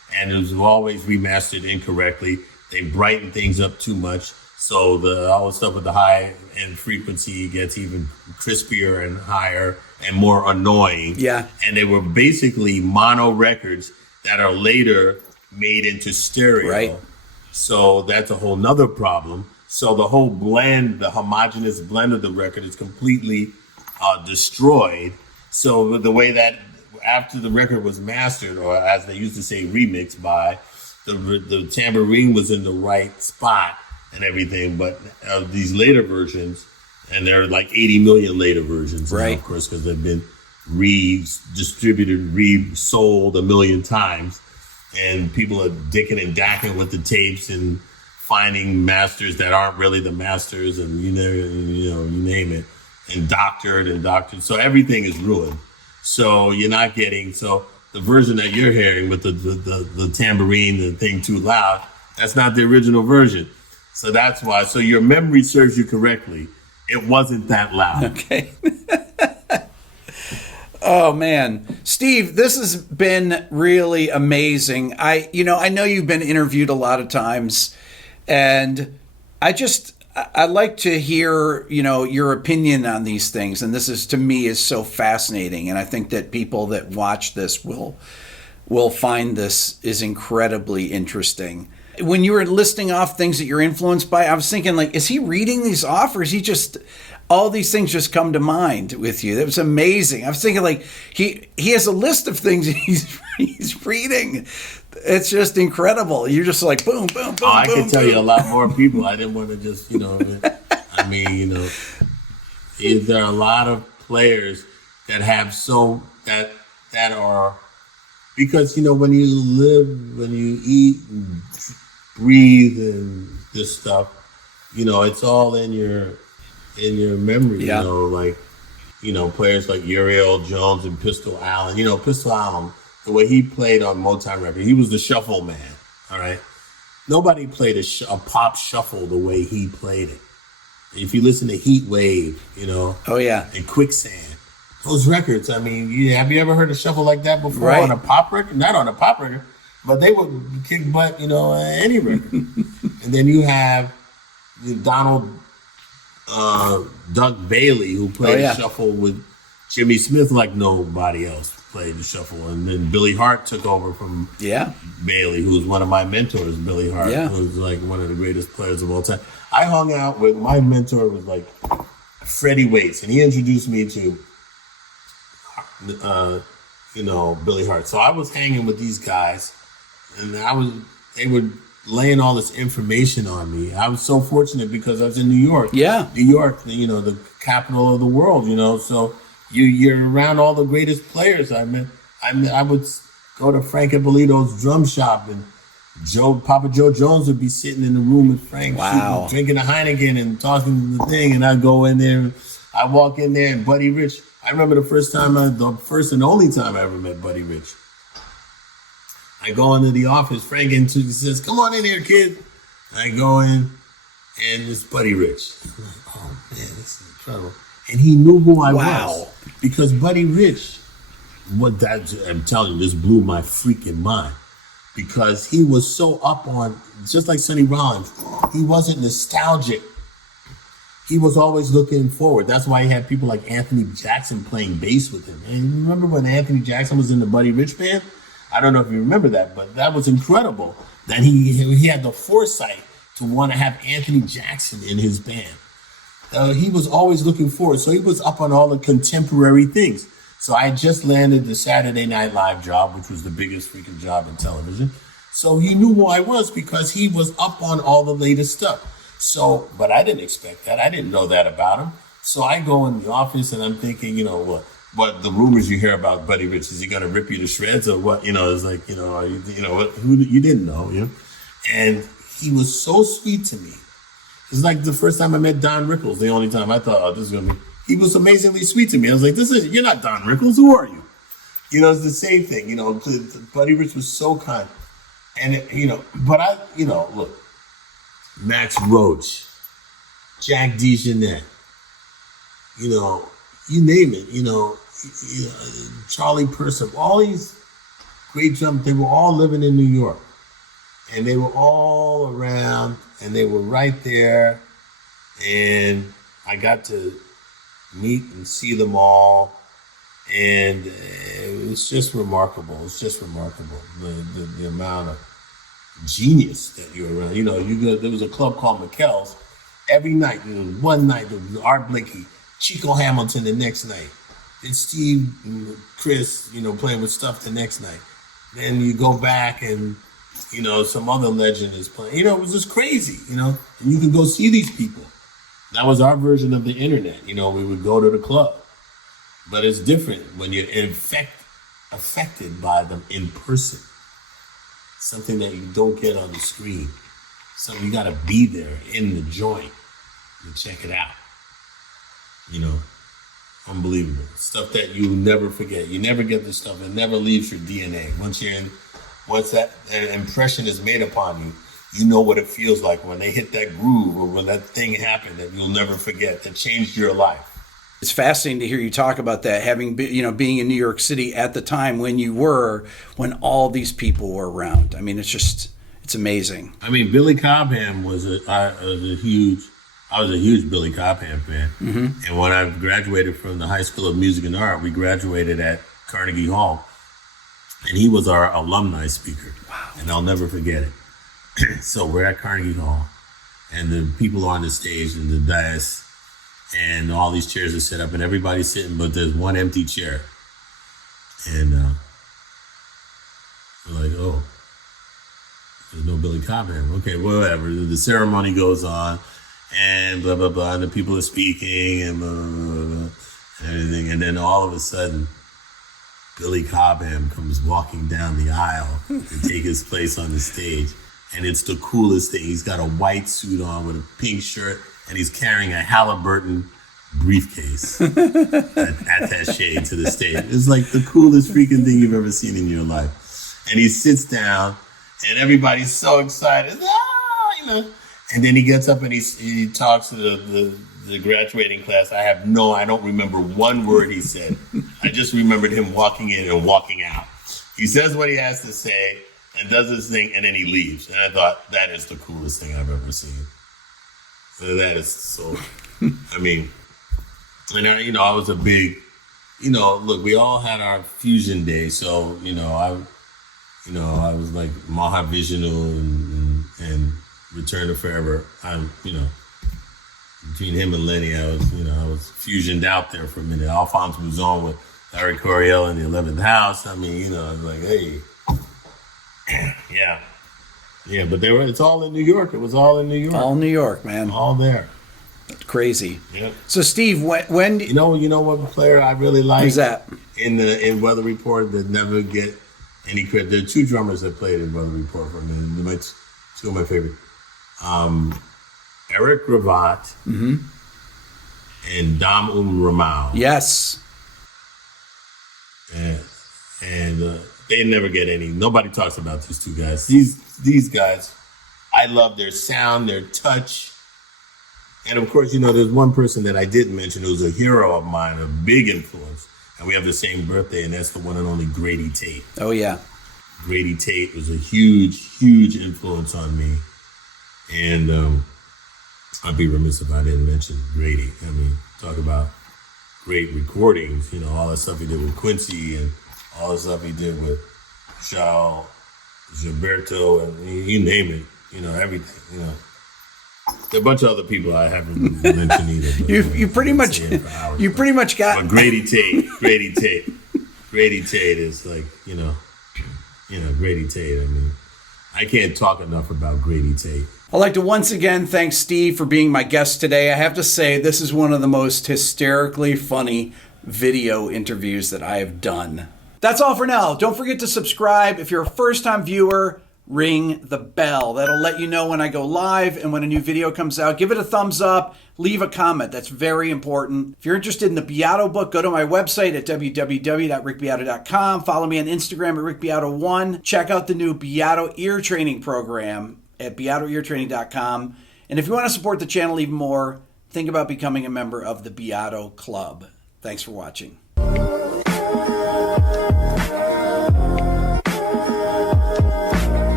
and it was always remastered incorrectly. They brighten things up too much. So all the stuff with the high end frequency gets even crispier and higher and more annoying. Yeah. And they were basically mono records that are later made into stereo. Right. So that's a whole nother problem. So the whole blend, the homogeneous blend of the record is completely destroyed. So the way that after the record was mastered, or as they used to say, remixed by, the tambourine was in the right spot and everything. But these later versions, and there are like 80 million later versions, right? Now, of course, because they've been redistributed, resold a million times, and people are dicking and dacking with the tapes and finding masters that aren't really the masters, and you name it, and doctored. So everything is ruined. So you're not getting the version that you're hearing with the tambourine, the thing too loud. That's not the original version. So that's why. So your memory serves you correctly. It wasn't that loud. Okay. Oh man, Steve, this has been really amazing. I know you've been interviewed a lot of times, and I'd like to hear, your opinion on these things. And this is, to me, is so fascinating. And I think that people that watch this will find this is incredibly interesting. When you were listing off things that you're influenced by, I was thinking, like, is he reading these off, or is he just, all these things just come to mind with you? That was amazing. I was thinking, like, he has a list of things he's reading. It's just incredible. You're just like, boom, boom, boom, I boom, can tell boom. you a lot more people. I didn't want to just, there are a lot of players that have that are, because, when you live, when you eat and breathe and this stuff, it's all in your memory, Yeah. Players like Uriel Jones and Pistol Allen. Pistol Allen, the way he played on Motown record, he was the shuffle man, all right? Nobody played a pop shuffle the way he played it. If you listen to Heat Wave, Oh, yeah. and Quicksand, those records, have you ever heard a shuffle like that before? Right. On a pop record? Not on a pop record, but they would kick butt, any record. And then you have Donald Duck Bailey, who played the shuffle with Jimmy Smith like nobody else played the shuffle. And then Billy Hart took over from Bailey, who was one of my mentors. Billy Hart, who was like one of the greatest players of all time. I hung out with, my mentor was like Freddie Waits, and he introduced me to Billy Hart. So I was hanging with these guys, and they were laying all this information on me. I was so fortunate because I was in New York. Yeah. New York, the capital of the world, so you're around all the greatest players. I would go to Frank Ippolito's drum shop, and Papa Joe Jones would be sitting in the room with Frank, drinking a Heineken and talking the thing, and I'd go in there. I walk in there, and Buddy Rich, I remember the first and only time I ever met Buddy Rich. I go into the office, Frank says, "Come on in here, kid." I go in, and it's Buddy Rich. I'm like, oh man, this is incredible. And he knew who I was. Because Buddy Rich, I'm telling you, this blew my freaking mind. Because he was so up on, just like Sonny Rollins, he wasn't nostalgic. He was always looking forward. That's why he had people like Anthony Jackson playing bass with him. And you remember when Anthony Jackson was in the Buddy Rich band? I don't know if you remember that, but that was incredible that he had the foresight to want to have Anthony Jackson in his band. He was always looking forward. So he was up on all the contemporary things. So I just landed the Saturday Night Live job, which was the biggest freaking job in television. So he knew who I was because he was up on all the latest stuff. So, but I didn't expect that. I didn't know that about him. So I go in the office and I'm thinking, what the rumors you hear about Buddy Rich, is he going to rip you to shreds or what? It's like, who you didn't know, And he was so sweet to me. It's like the first time I met Don Rickles, the only time I thought, this is going to be, he was amazingly sweet to me. I was like, you're not Don Rickles, who are you? It's the same thing, Buddy Rich was so kind. And, look, Max Roach, Jack DeJohnette, you name it, Charlie Purcell, all these great drum. They were all living in New York. And they were all around, and they were right there. And I got to meet and see them all. And it was just remarkable. It's just remarkable, the amount of genius that you're around. You know, there was a club called McKell's. Every night, one night, there was Art Blakey, Chico Hamilton the next night. Then Steve, Chris, playing with stuff the next night. Then you go back and, some other legend is playing. It was just crazy, and you can go see these people. That was our version of the internet. We would go to the club. But it's different when you're affected by them in person. Something that you don't get on the screen. Something you got to be there in the joint and check it out. Unbelievable. Stuff that you never forget. You never get this stuff. It never leaves your DNA. Once that impression is made upon you, you know what it feels like when they hit that groove or when that thing happened that you'll never forget that changed your life. It's fascinating to hear you talk about that, having being in New York City at the time when all these people were around. I mean, it's amazing. I mean, Billy Cobham was I was a huge Billy Cobham fan. Mm-hmm. And when I graduated from the High School of Music and Art, we graduated at Carnegie Hall, and he was our alumni speaker. Wow. And I'll never forget it. So we're at Carnegie Hall, and the people are on the stage and the dais, and all these chairs are set up, and everybody's sitting, but there's one empty chair. And we're like, oh, there's no Billy Cobham. Okay, whatever. The ceremony goes on, and blah, blah, blah, and the people are speaking, and blah, blah, blah, blah, and everything. And then all of a sudden, Billy Cobham comes walking down the aisle to take his place on the stage. And it's the coolest thing. He's got a white suit on with a pink shirt, and he's carrying a Halliburton briefcase attaché to the stage. It's like the coolest freaking thing you've ever seen in your life. And he sits down, and everybody's so excited. And then he gets up and he talks to the graduating class. I don't remember one word he said. I just remembered him walking in and walking out. He says what he has to say and does his thing, and then he leaves. And I thought, that is the coolest thing I've ever seen. That is so, I mean, and I was a big, look, we all had our fusion day. So, I was like Mahavishnu and Return to Forever. Between him and Lenny, I was fusioned out there for a minute. Alphonse was on with Larry Coryell in the 11th House. I mean, I was like, hey, yeah, but it's all in New York. It was all in New York. All New York, man. All there. Crazy. Yeah. So, Steve, when you know what player I really like? Who's that? In Weather Report that never get any credit. There are two drummers that played in Weather Report for me. They're two of my favorite. Eric Gravatt and Dom Ramau. Yes. And they never get any. Nobody talks about these two guys. These guys, I love their sound, their touch. And of course, there's one person that I didn't mention who's a hero of mine, a big influence. And we have the same birthday, and that's the one and only Grady Tate. Oh, yeah. Grady Tate was a huge, huge influence on me. And I'd be remiss if I didn't mention Grady. I mean, talk about great recordings, all the stuff he did with Quincy and all the stuff he did with Charles, Gilberto, and you name it, everything, There are a bunch of other people I haven't mentioned either. But, you pretty much got. But Grady Tate is like, Grady Tate. I mean, I can't talk enough about Grady Tate. I'd like to once again thank Steve for being my guest today. I have to say, this is one of the most hysterically funny video interviews that I have done. That's all for now. Don't forget to subscribe. If you're a first-time viewer, ring the bell. That'll let you know when I go live and when a new video comes out. Give it a thumbs up. Leave a comment. That's very important. If you're interested in the Beato book, go to my website at www.rickbeato.com. Follow me on Instagram at rickbeato1. Check out the new Beato ear training program at beatoeartraining.com. And if you want to support the channel even more, think about becoming a member of the Beato Club. Thanks for watching.